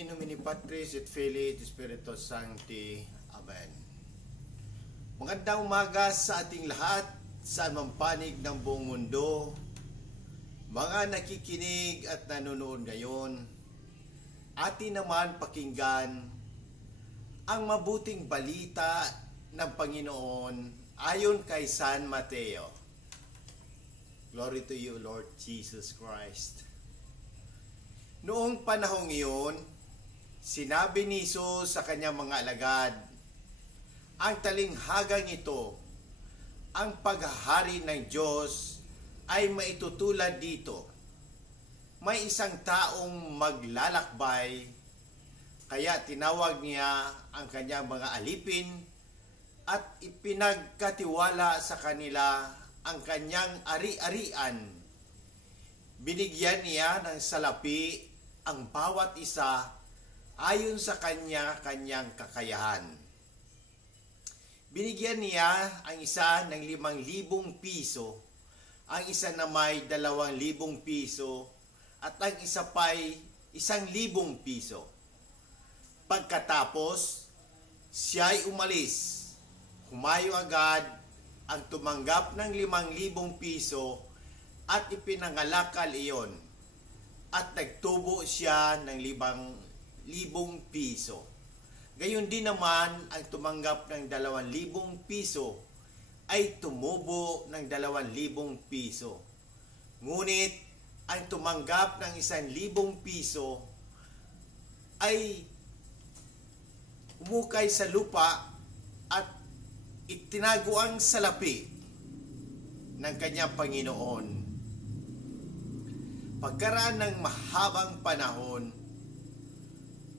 In nomine Patris et Filii et Spiritus Sancti. Amen. Magandang umaga sa ating lahat, saan man panig ng buong mundo, mga nakikinig at nanonood ngayon. Atin naman pakinggan ang mabuting balita ng Panginoon ayon kay San Mateo. Glory to you, Lord Jesus Christ. Noong panahong iyon, sinabi ni Jesus sa kanyang mga alagad, ang talinghagang ito, ang paghahari ng Diyos ay maitutulad dito. May isang taong maglalakbay, kaya tinawag niya ang kanyang mga alipin at ipinagkatiwala sa kanila ang kanyang ari-arian. Binigyan niya ng salapi ang bawat isa ayon sa kanyang kakayahan. Binigyan niya ang isa ng 5,000 piso, ang isa na may 2,000 piso, at ang isa pa'y 1,000 piso. Pagkatapos, siya'y umalis. Humayo agad ang tumanggap ng 5,000 piso at ipinangalakal iyon. At nagtubo siya ng 5,000 piso. Gayon din naman ang tumanggap ng 2,000 piso ay tumubo ng 2,000 piso. Ngunit ang tumanggap ng 1,000 piso ay umukay sa lupa at itinago ang salapi ng kanyang Panginoon. Pagkaraan ng mahabang panahon,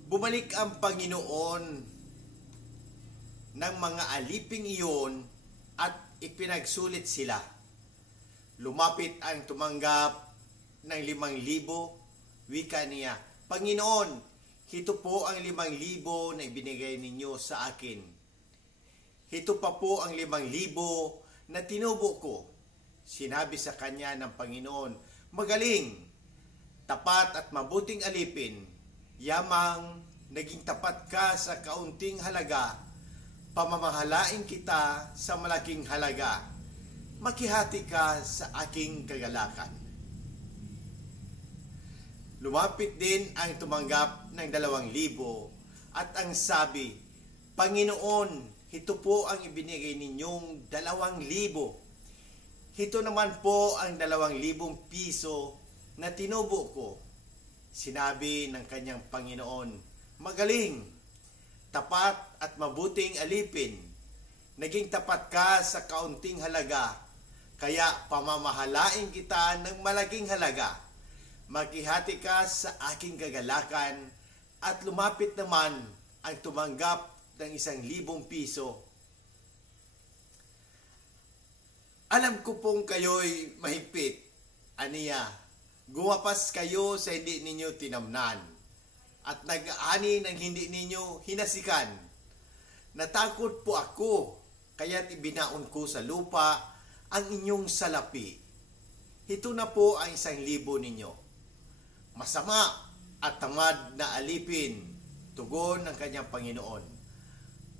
bumalik ang Panginoon ng mga aliping iyon at ipinagsulit sila. Lumapit ang tumanggap ng 5,000, wika niya, Panginoon, ito po ang 5,000 na ibinigay ninyo sa akin. Ito pa po ang 5,000 na tinubo ko. Sinabi sa kanya ng Panginoon, magaling, tapat at mabuting alipin, yamang naging tapat ka sa kaunting halaga, pamamahalain kita sa malaking halaga, makihati ka sa aking kagalakan. Lumapit din ang tumanggap ng 2,000 at ang sabi, Panginoon, ito po ang ibinigay ninyong 2,000. Ito naman po ang 2,000 piso na tinubo ko. Sinabi ng kanyang Panginoon, magaling, tapat at mabuting alipin. Naging tapat ka sa kaunting halaga, kaya pamamahalain kita ng malaking halaga. Makihati ka sa aking kagalakan at lumapit naman ang tumanggap ng 1,000 piso. Alam ko pong kayo'y mahigpit, aniya. Gumapas kayo sa hindi ninyo tinamnan at nag-aani ng hindi ninyo hinasikan. Natakot po ako, kaya't ibinaon ko sa lupa ang inyong salapi. Ito na po ang 1,000 ninyo. Masama at tamad na alipin, tugon ng kanyang Panginoon.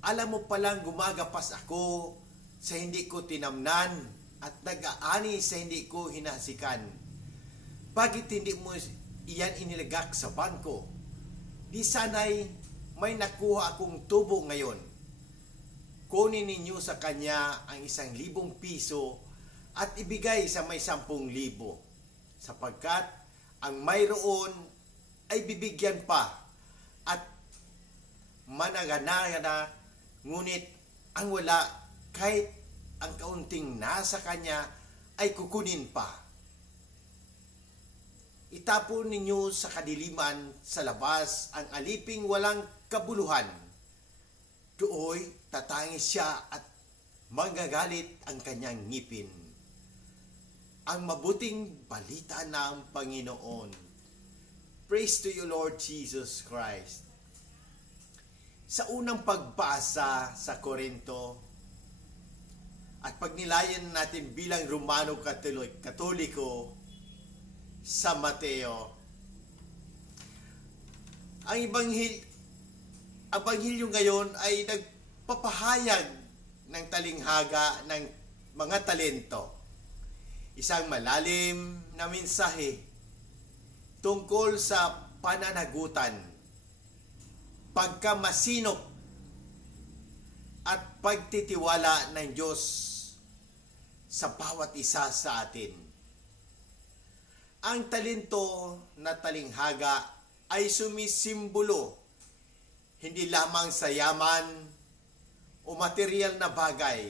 Alam mo palang gumagapas ako sa hindi ko tinamnan at nag-aani sa hindi ko hinasikan. Bakit hindi mo iyan inilagak sa bangko? Di sana'y may nakuha akong tubo ngayon. Kunin ninyo sa kanya ang 1,000 piso at ibigay sa may 10,000, sapagkat ang mayroon ay bibigyan pa at managana, ngunit ang wala kahit ang kaunting nasa kanya ay kukunin pa. Itapon ninyo sa kadiliman sa labas ang aliping walang kabuluhan. Dooy tatangis siya at magagalit ang kanyang ngipin. Ang mabuting balita ng Panginoon. Praise to you, Lord Jesus Christ. Sa unang pagbasa sa Korinto, at pagnilayan natin bilang Romano Katoliko, sa Mateo, Ang Ebanghelyo ngayon ay nagpapahayag ng talinghaga ng mga talento. Isang malalim na mensahe tungkol sa pananagutan, pagkamasinop at pagtitiwala ng Diyos sa bawat isa sa atin. Ang talento na talinghaga ay sumisimbolo hindi lamang sa yaman o material na bagay,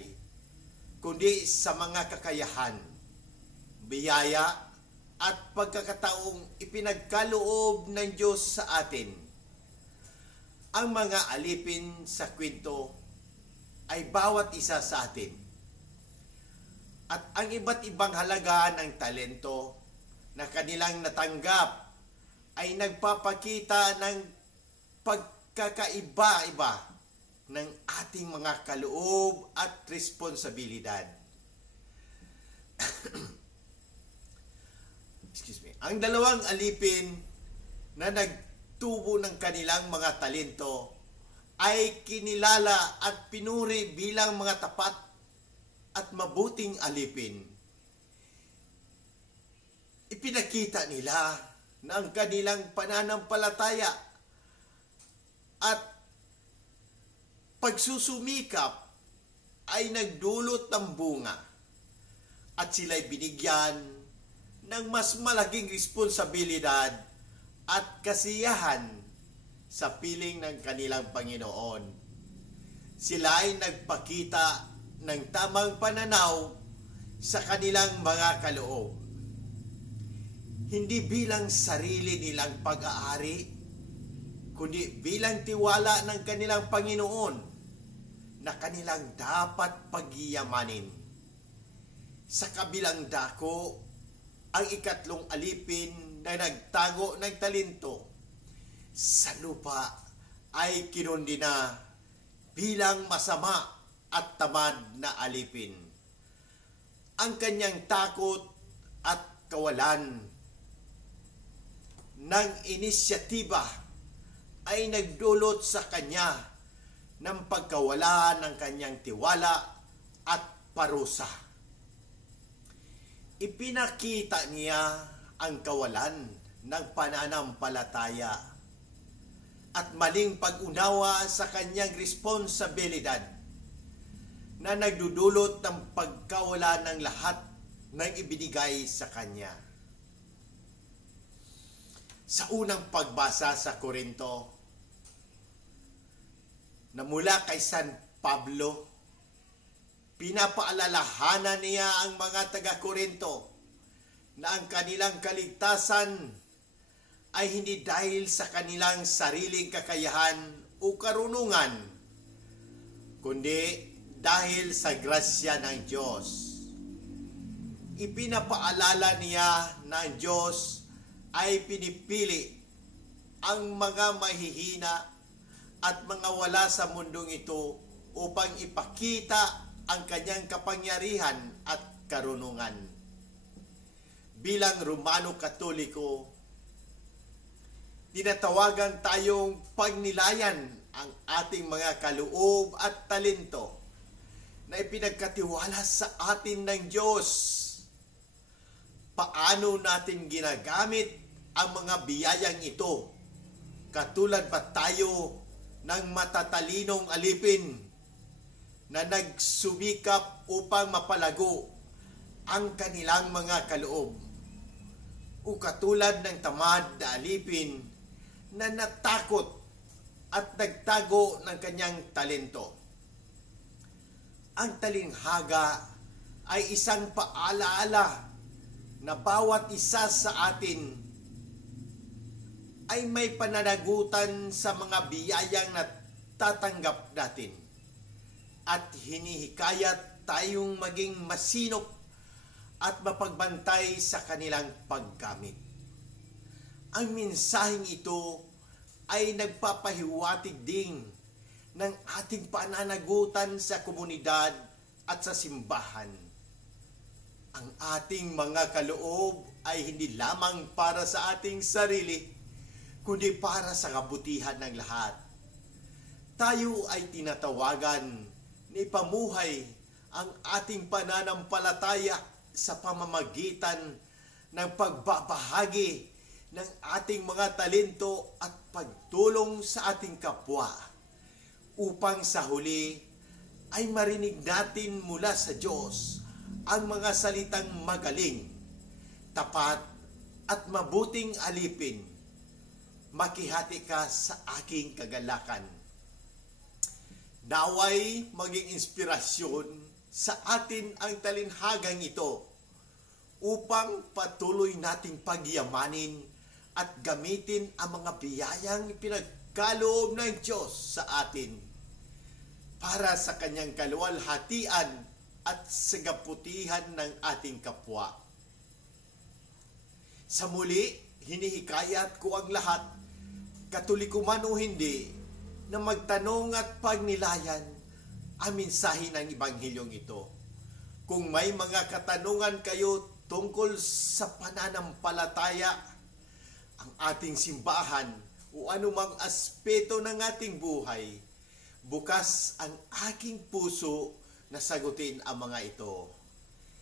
kundi sa mga kakayahan, biyaya at pagkakataong ipinagkaloob ng Diyos sa atin. Ang mga alipin sa kwento ay bawat isa sa atin. At ang iba't ibang halaga ng talento na kanilang natanggap ay nagpapakita ng pagkakaiba-iba ng ating mga kaloob at responsibilidad. Excuse me. Ang dalawang alipin na nagtubo ng kanilang mga talento ay kinilala at pinuri bilang mga tapat at mabuting alipin. Ipinakita nila na ang kanilang pananampalataya at pagsusumikap ay nagdulot ng bunga at sila'y binigyan ng mas malaking responsibilidad at kasiyahan sa piling ng kanilang Panginoon. Sila ay nagpakita ng tamang pananaw sa kanilang mga kaloob. Hindi bilang sarili nilang pag-aari, kundi bilang tiwala ng kanilang Panginoon na kanilang dapat pagyamanin. Sa kabilang dako, ang ikatlong alipin na nagtago ng talento sa lupa ay kinundina bilang masama at tamad na alipin. Ang kanyang takot at kawalan ng inisyatiba ay nagdulot sa kanya ng pagkawala ng kanyang tiwala at parusa. Ipinakita niya ang kawalan ng pananampalataya at maling pag-unawa sa kanyang responsibilidad na nagdudulot ng pagkawala ng lahat ng ibinigay sa kanya. Sa unang pagbasa sa Korinto, na mula kay San Pablo, pinapaalalahanan niya ang mga taga-Korinto na ang kanilang kaligtasan ay hindi dahil sa kanilang sariling kakayahan o karunungan, kundi dahil sa grasya ng Diyos. Ipinapaalala niya na ang Diyos ay pinipili ang mga mahihina at mga wala sa mundong ito upang ipakita ang kanyang kapangyarihan at karunungan. Bilang Romano Katoliko, tinatawagan tayong pagnilayan ang ating mga kaloob at talento na ipinagkatiwala sa atin ng Diyos. Paano natin ginagamit ang mga biyayang ito? Katulad ba tayo ng matatalinong alipin na nagsumikap upang mapalago ang kanilang mga kaloob? O katulad ng tamad na alipin na natakot at nagtago ng kanyang talento? Ang talinghaga ay isang paalaala na bawat isa sa atin ay may pananagutan sa mga biyayang natatanggap natin at hinihikayat tayong maging masinop at mapagbantay sa kanilang paggamit. Ang mensaheng ito ay nagpapahiwatig din ng ating pananagutan sa komunidad at sa simbahan. Ang ating mga kaloob ay hindi lamang para sa ating sarili, kundi para sa kabutihan ng lahat. Tayo ay tinatawagan na ipamuhay ang ating pananampalataya sa pamamagitan ng pagbabahagi ng ating mga talento at pagtulong sa ating kapwa, upang sa huli ay marinig natin mula sa Diyos ang mga salitang magaling, tapat at mabuting alipin. Makihati ka sa aking kagalakan. Naway maging inspirasyon sa atin ang talinhagang ito upang patuloy nating pagyamanin at gamitin ang mga biyayang pinagkaloob ng Diyos sa atin para sa kanyang kaluwalhatian at sagaputihan ng ating kapwa. Sa muli, hinihikayat ko ang lahat, Katoliko man o hindi, na magtanong at pagnilayan ang mensahe ng Ebanghilyong ito. Kung may mga katanungan kayo tungkol sa pananampalataya, ang ating simbahan o anumang aspeto ng ating buhay, bukas ang aking puso na sagutin ang mga ito.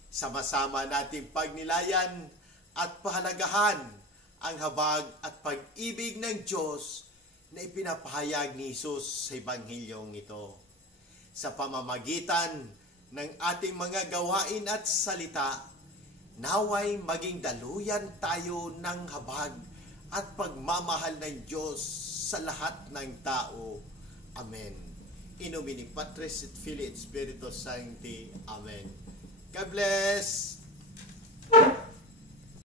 Sama-sama nating pagnilayan at pahalagahan ang habag at pag-ibig ng Diyos na ipinapahayag ni Jesus sa Ebanghilyong ito. Sa pamamagitan ng ating mga gawain at salita, naway maging daluyan tayo ng habag at pagmamahal ng Diyos sa lahat ng tao. Amen. In nomine Patris et Filii et Spiritus Sancti. Amen. God bless!